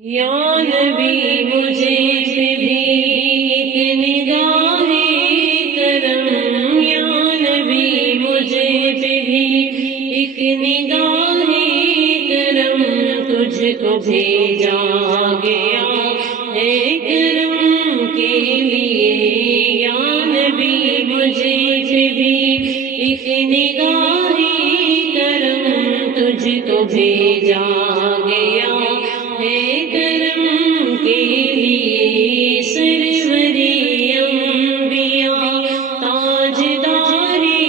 یا نبی مجھے پہ بھی ایک نگاہ کرم، یا نبی مجھے پہ بھی ایک نگاہ کرم، تجھ کو بھیجا گیا ہے کرم کے لیے، یا نبی مجھے پہ بھی ایک نگاہ کرم، تجھ کو بھیجا گیا ہے کرم کے لیے، سروری انبیاء تاجداری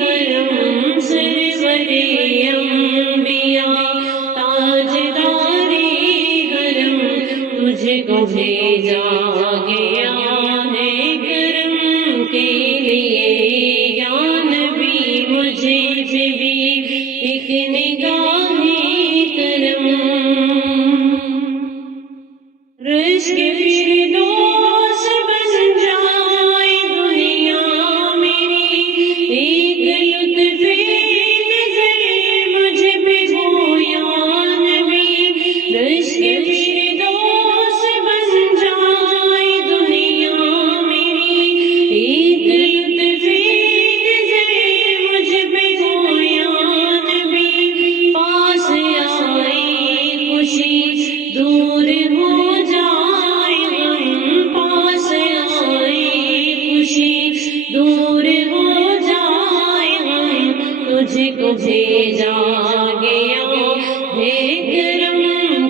حرم، سروری انبیاء تاجداری حرم، تجھ کو بھیجا گیا ہے کرم کے لیے، یا نبی مجھے پہ بھی ایک نگاہ کرم، رشک فردوس بن جائے دنیا میری، ایک لطف نظر مجھ پہ ہو یا نبی، رشک فردوس بن جائے دنیا میری، ایک لطف نظر مجھ پہ ہو یا نبی، پاس آئے خوشی دور ہو جائے غم، پاس آئے خوشی دور ہو جائے غم، تجھ کو بھیجا گیا ہے کرم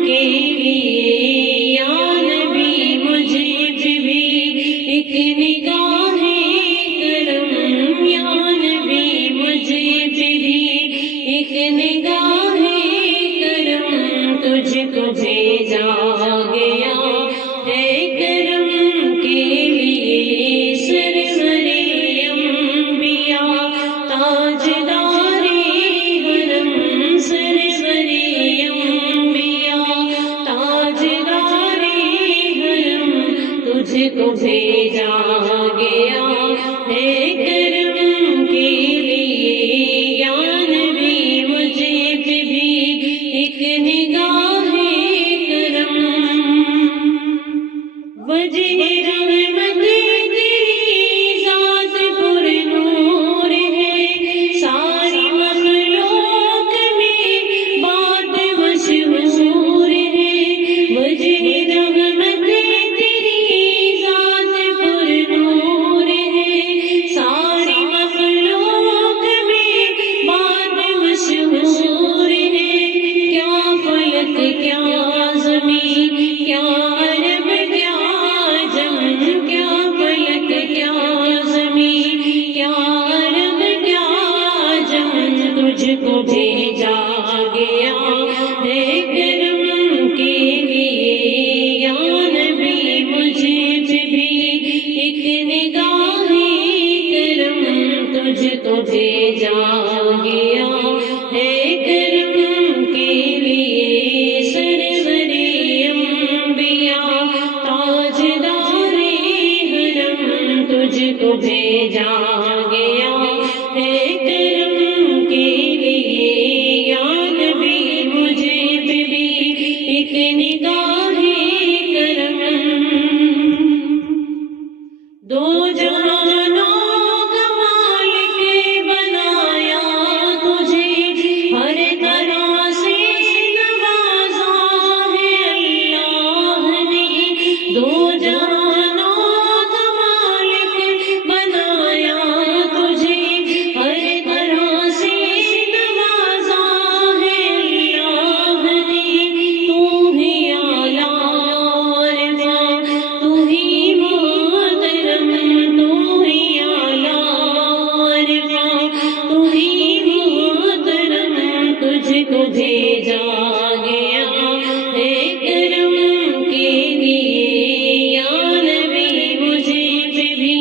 کے لیے، یا نبی مجھے پہ بھی ایک نگاہ کرم، یا نبی مجھے پہ بھی ایک نگاہ کرم، تجھ کو بھیجا گیا ہے کرم کے لیے، سروری انبیاء تاجداری حرم، سروری انبیاء تاجداری حرم، تجھ کو بھیجا گیا ہے کرم کے لیے، یا نبی مجھے پہ بھی ایک نگاہ کرم، وجہ رحمت تیری ذات پر نور ہے، ساری مخلوق میں بات مشہور ہے، وجہ رحمت تیری ذات پر نور ہے، ساری مخلوق میں بات مشہور ہے، کیا فلک کیا زمین کیا عرب کیا عجم، کیا فلک کیا زمین کیا عرب کیا عجم، تجھ کو بھیجا گیا ہے کرم کے لیے، یا نبی مجھے پہ بھی ایک نگاہ کرم، تجھ کو بھیجا گیا ہے کرم کے لیے، سروری انبیاء تاجداری حرم، تجھ کو بھیجا گیا ہے کرم کے لیے، یا نبی مجھے پہ بھی ایک نگاہ کرم، دو جہانوں کا مالک بنایا تجھے، ہر طرح سے نوازا ہے اللہ نے، دو جہانوں کا مالک بنایا تجھے، ہر طرح سے نوازا ہے اللہ نے، تو ہی اعلیٰ اور تو ہی محترم، تو ہی اعلیٰ اور تو ہی محترم، تجھ کو بھیجا گیا ہے کرم کے لیے، یا نبی مجھے پہ بھی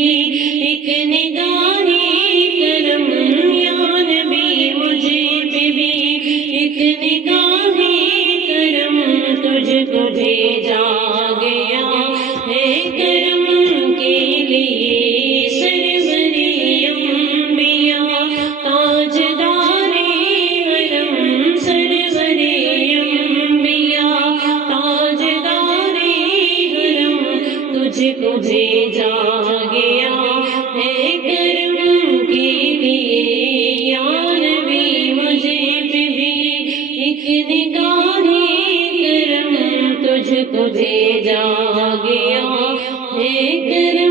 ایک نگاہ کرم، یا نبی مجھے پہ بھی ایک نگاہ کرم، تجھ کو بھیجا گیا ہے کرم کے لیے، سروری انبیاء تاجداری حرم، سروری انبیاء تاج کو بھیجا گیا ہے کرم کے لیے یا نبی مجھے پہ بھی ایک نگاہ کرم تجھ کو بھیجا گیا ہے کرم